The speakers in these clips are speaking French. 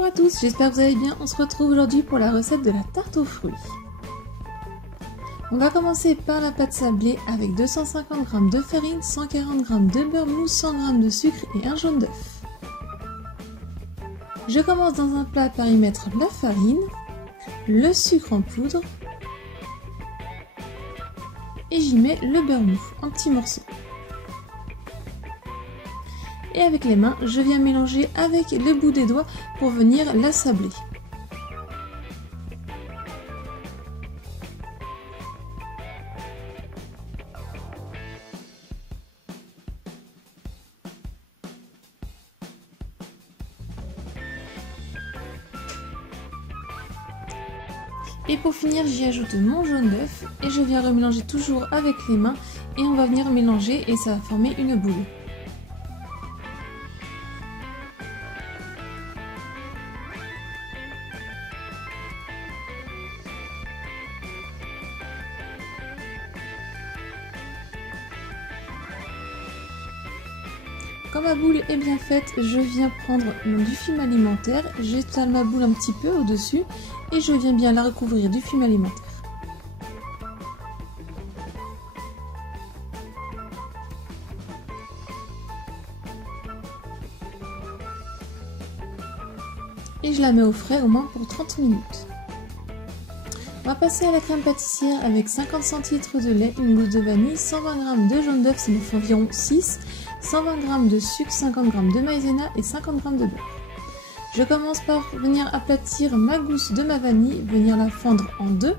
Bonjour à tous, j'espère que vous allez bien. On se retrouve aujourd'hui pour la recette de la tarte aux fruits. On va commencer par la pâte sablée avec 250 g de farine, 140 g de beurre mou, 100 g de sucre et un jaune d'œuf. Je commence dans un plat par y mettre la farine, le sucre en poudre et j'y mets le beurre mou en petits morceaux. Et avec les mains, je viens mélanger avec le bout des doigts pour venir la sabler. Et pour finir, j'y ajoute mon jaune d'œuf et je viens remélanger toujours avec les mains et on va venir mélanger et ça va former une boule. Quand ma boule est bien faite, je viens prendre du film alimentaire, j'étale ma boule un petit peu au-dessus et je viens bien la recouvrir du film alimentaire. Et je la mets au frais au moins pour 30 minutes. On va passer à la crème pâtissière avec 50 centilitres de lait, une gousse de vanille, 120 g de jaune d'œuf, ça nous fait environ 6, 120 g de sucre, 50 g de maïzena et 50 g de beurre. Je commence par venir aplatir ma gousse de ma vanille, venir la fendre en deux.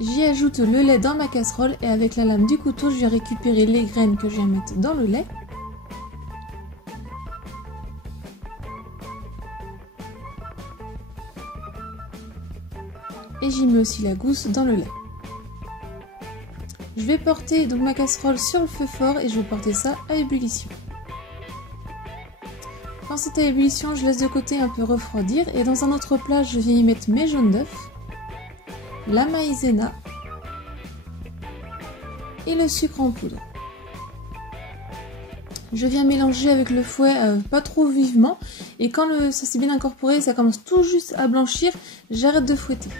J'y ajoute le lait dans ma casserole et avec la lame du couteau, je viens récupérer les graines que je viens mettre dans le lait. Et j'y mets aussi la gousse dans le lait. Je vais porter donc ma casserole sur le feu fort et je vais porter ça à ébullition. Quand c'est à ébullition, je laisse de côté un peu refroidir et dans un autre plat, je viens y mettre mes jaunes d'œuf, la maïzena et le sucre en poudre. Je viens mélanger avec le fouet pas trop vivement et quand ça s'est bien incorporé, ça commence tout juste à blanchir, j'arrête de fouetter.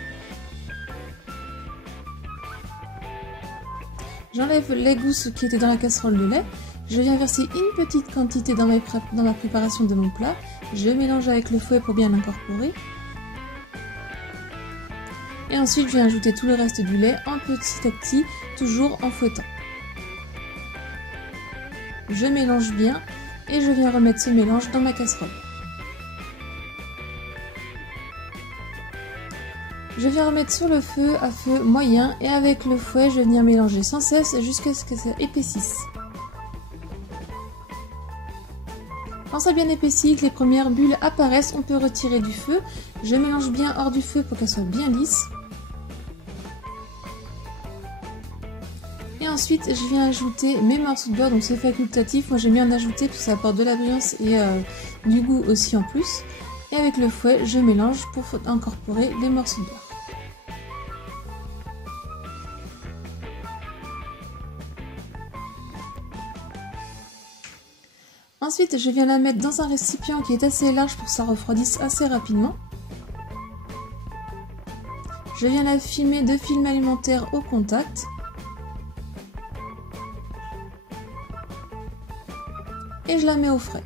J'enlève les gousses qui étaient dans la casserole de lait, je viens verser une petite quantité dans ma préparation de mon plat, je mélange avec le fouet pour bien l'incorporer. Et ensuite je viens ajouter tout le reste du lait en petit à petit, toujours en fouettant. Je mélange bien et je viens remettre ce mélange dans ma casserole. Je viens remettre sur le feu à feu moyen et avec le fouet, je viens mélanger sans cesse jusqu'à ce que ça épaississe. Quand ça a bien épaissi, que les premières bulles apparaissent, on peut retirer du feu. Je mélange bien hors du feu pour qu'elle soit bien lisse. Et ensuite, je viens ajouter mes morceaux de beurre, donc c'est facultatif. Moi j'aime bien en ajouter parce que ça apporte de la brillance et du goût aussi en plus. Et avec le fouet, je mélange pour incorporer les morceaux de beurre. Ensuite, je viens la mettre dans un récipient qui est assez large pour que ça refroidisse assez rapidement. Je viens la filmer de film alimentaire au contact. Et je la mets au frais.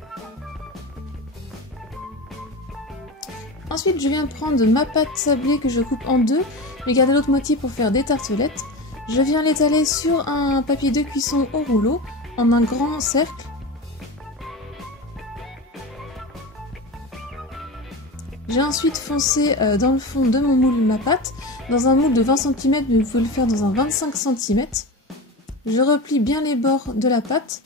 Ensuite, je viens prendre ma pâte sablée que je coupe en deux, mais garder l'autre moitié pour faire des tartelettes. Je viens l'étaler sur un papier de cuisson au rouleau, en un grand cercle. J'ai ensuite foncé dans le fond de mon moule ma pâte, dans un moule de 20 cm, mais vous pouvez le faire dans un 25 cm. Je replie bien les bords de la pâte.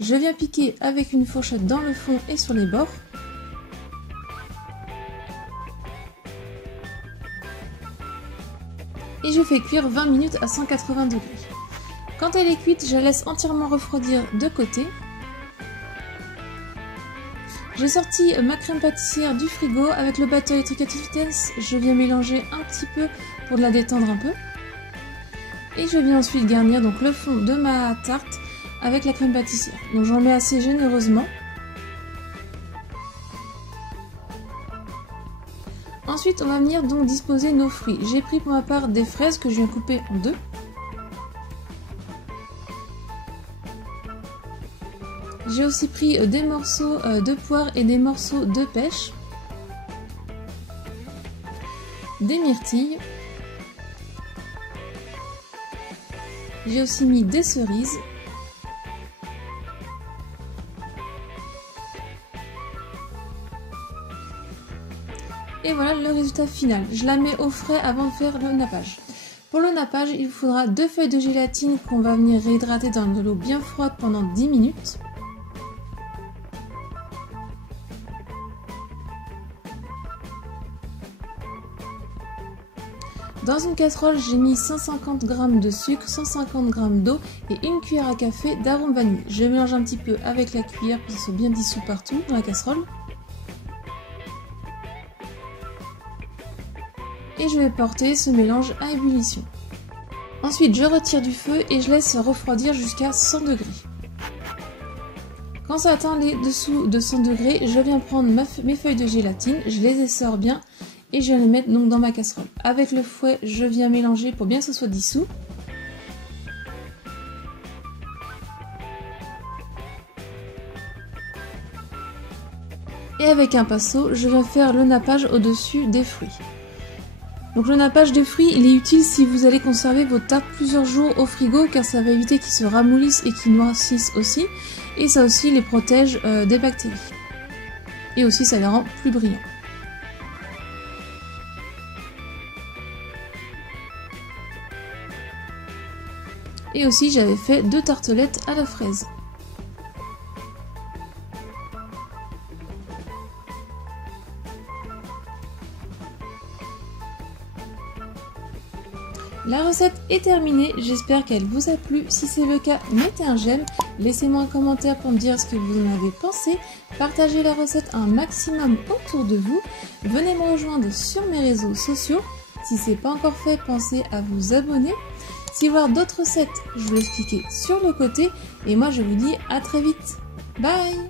Je viens piquer avec une fourchette dans le fond et sur les bords. Et je fais cuire 20 minutes à 180 degrés. Quand elle est cuite, je la laisse entièrement refroidir de côté. J'ai sorti ma crème pâtissière du frigo avec le batteur électrique à toute vitesse. Je viens mélanger un petit peu pour la détendre un peu. Et je viens ensuite garnir donc le fond de ma tarte avec la crème pâtissière. Donc j'en mets assez généreusement. Ensuite, on va venir donc disposer nos fruits. J'ai pris pour ma part des fraises que je viens couper en deux. J'ai aussi pris des morceaux de poire et des morceaux de pêche. Des myrtilles. J'ai aussi mis des cerises. Et voilà le résultat final. Je la mets au frais avant de faire le nappage. Pour le nappage, il vous faudra 2 feuilles de gélatine qu'on va venir réhydrater dans de l'eau bien froide pendant 10 minutes. Dans une casserole, j'ai mis 150 g de sucre, 150 g d'eau et une cuillère à café d'arôme vanille. Je mélange un petit peu avec la cuillère pour que ce soit bien dissous partout dans la casserole. Et je vais porter ce mélange à ébullition. Ensuite, je retire du feu et je laisse refroidir jusqu'à 100 degrés. Quand ça atteint les dessous de 100 degrés, je viens prendre mes feuilles de gélatine, je les essore bien et je viens les mettre donc dans ma casserole. Avec le fouet, je viens mélanger pour bien que ce soit dissous. Et avec un pinceau, je viens faire le nappage au-dessus des fruits. Donc le nappage des fruits, il est utile si vous allez conserver vos tartes plusieurs jours au frigo car ça va éviter qu'ils se ramollissent et qu'ils noircissent aussi. Et ça aussi les protège des bactéries. Et aussi ça les rend plus brillants. Et aussi j'avais fait 2 tartelettes à la fraise. La recette est terminée, j'espère qu'elle vous a plu. Si c'est le cas, mettez un j'aime, laissez-moi un commentaire pour me dire ce que vous en avez pensé, partagez la recette un maximum autour de vous, venez me rejoindre sur mes réseaux sociaux. Si ce n'est pas encore fait, pensez à vous abonner. Si vous voulez voir d'autres recettes, je vous l'expliquer sur le côté. Et moi je vous dis à très vite. Bye!